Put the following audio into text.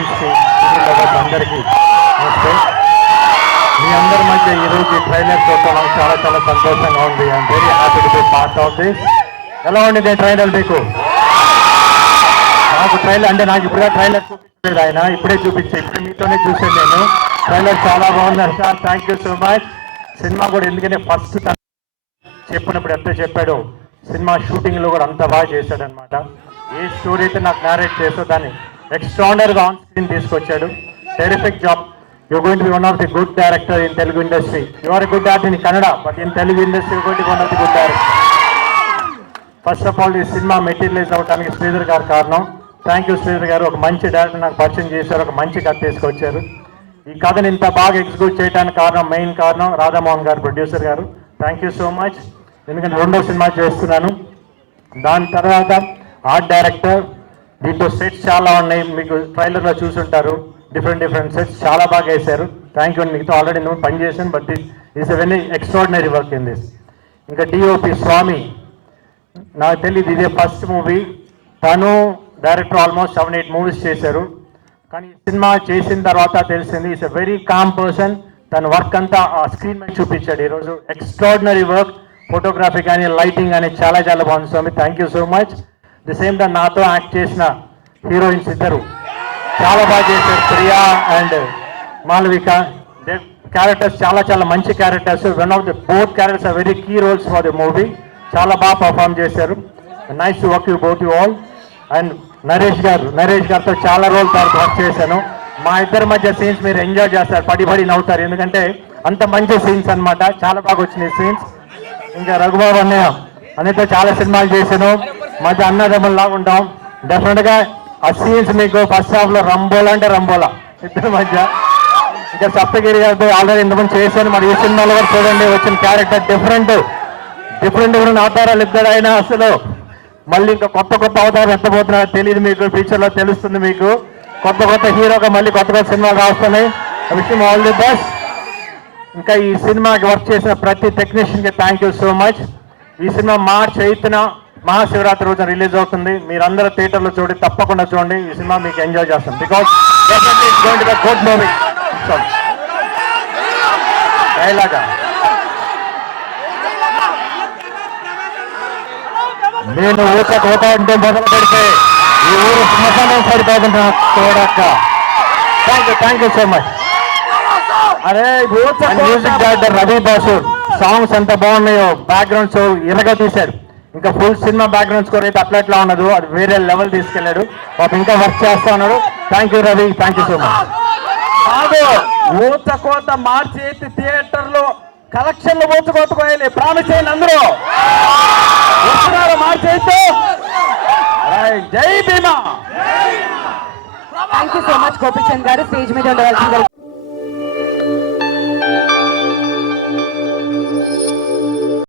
Fans కి అందరికీ నమస్తే. మీ అందరి మధ్య ఈరోజు ఈ ట్రైలర్ చూడటం నాకు చాలా చాలా సంతోషంగా ఉంది. I'm very happy to be part of this. ఎలా ఉండింది ట్రైలర్ మీకు? నాకు ట్రైలర్ అంటే నాకు ఇప్పుడే ట్రైలర్ చూపించలేదు ఆయన, ఇప్పుడే చూపించాను, ఇప్పుడు మీతోనే చూసాను నేను. ట్రైలర్ చాలా బాగుంది sir, thank you so much. Cinema కూడా ఎందుకంటే ఫస్ట్ చెప్పినప్పుడు ఎంత చెప్పాడో సినిమా షూటింగ్లో కూడా అంత బాగా చేశాడనమాట. ఏ స్టోరీ అయితే నాకు నేరేట్ చేసో దాన్ని ఎక్స్ట్రాడనరీగా ఆన్ స్క్రీన్ తీసుకొచ్చాడు. Terrific job. You're going to be one of the good director in Telugu industry. You are a good actor in Kannada, but in Telugu industry you're going to be one of the good directors. First of all ఈ cinema materialise అవడానికి శ్రీధర్ గారు కారణం. Thank you Sridhar గారు. ఒక మంచి director నాకు పరిచయం చేశారు, ఒక మంచి కథ తీసుకొచ్చారు. ఈ కథను ఇంత బాగా ఎగ్జిక్యూట్ చేయడానికి కారణం, మెయిన్ కారణం రాధామోహన్ గారు, ప్రొడ్యూసర్ గారు. Thank you so much. ఎందుకంటే రెండో సినిమా చేస్తున్నాను. దాని తర్వాత ఆర్ట్ డైరెక్టర్. దీంట్లో సెట్స్ చాలా ఉన్నాయి, మీకు ట్రైలర్లో చూసుంటారు. డిఫరెంట్ సెట్స్ చాలా బాగా వేశారు. Thank you. మీతో ఆల్రెడీ నేను పని చేశాను, but is a very extraordinary work in this. ఇంకా డిఓపి స్వామి, నాకు తెలియదు ఇదే ఫస్ట్ మూవీ. తను డైరెక్టర్ ఆల్మోస్ట్ 7-8 మూవీస్ చేశారు. కానీ సినిమా చేసిన తర్వాత తెలిసింది is a very calm person. తన వర్క్ అంతా ఆ స్క్రీన్ మీద చూపించాడు ఈరోజు. Extraordinary work. ఫోటోగ్రఫీ కానీ లైటింగ్ కానీ చాలా చాలా బాగుంది Swami. Thank you so much. The same time నాతో యాక్ట్ చేసిన హీరోయిన్స్ ఇద్దరు చాలా బాగా చేశారు, ప్రియా అండ్ మాలవిక. క్యారెక్టర్స్ చాలా చాలా మంచి characters. One of the both characters are very key roles for the movie. చాలా బాగా పర్ఫామ్ చేశారు. Nice to work you both you all. And Naresh గారితో చాలా రోజుల తర్వాత వర్క్ చేశాను. మా ఇద్దరి మధ్య సీన్స్ మీరు ఎంజాయ్ చేస్తారు, పడి నవ్వుతారు, ఎందుకంటే అంత మంచి సీన్స్ అనమాట. చాలా బాగా వచ్చినాయి సీన్స్. ఇంకా రఘుబాబు అన్నయ్యతో చాలా సినిమాలు చేశాను. మధ్య అన్నదమ్ముల్లాగా ఉంటాం. డెఫినెట్గా ఆ సీన్స్ మీకు ఫస్ట్ హాఫ్లో రంబోలా అంటే రంబోలా ఇద్దరి మధ్య. ఇంకా సప్తగిరి గారితో ఆల్రెడీ ఇంతకుముందు చేశాను. మరి ఈ సినిమాలో కూడా చూడండి వచ్చిన క్యారెక్టర్ డిఫరెంట్ అవతారాలు ఇద్దరు. అయినా అసలు మళ్ళీ ఇంకా కొత్త అవతారం ఎత్తబోతున్నారో తెలియదు మీకు, ఫ్యూచర్లో తెలుస్తుంది మీకు. కొత్త హీరోగా మళ్ళీ కొత్త సినిమాలు రాస్తున్నాయి. విషయం ఆల్ ది బెస్ట్. ఇంకా ఈ సినిమాకి వర్క్ చేసిన ప్రతి టెక్నీషియన్కి థ్యాంక్ యూ సో మచ్. ఈ సినిమా మార్చ్ 8న మహాశివరాత్రి రోజున రిలీజ్ అవుతుంది. మీరందరూ థియేటర్లో చూడండి, తప్పకుండా చూడండి. ఈ సినిమా మీకు ఎంజాయ్ చేస్తాం. Because definitely it's going to be good movie. డైలాగా నేను ఊట అంటే మొదలు పెడితే ఈ ఊరు శ్మశానం సరిపోతుంది చూడక్క. Thank you so much. అరే music director Ravi Basu, songs ఎంత బాగున్నాయో, బ్యాక్గ్రౌండ్స్ ఇరగా తీశాడు. ఇంకా ఫుల్ సినిమా బ్యాక్గ్రౌండ్ స్కోర్ అయితే అట్లా ఉండదు, అది వేరే లెవెల్ తీసుకెళ్లాడు. పాపం ఇంకా వర్క్ చేస్తా ఉన్నాడు. Thank you Ravi, thank you so much. కాదు ఊచకోత మార్చి థియేటర్లో కలెక్షన్లు ఊచకోతకోయాలి. ప్రామిస్ చేయండి అందరూ. మార్చి జై Bhimaa. Thank you so much. Gopichand garu stage మీద ఉండవలసింది.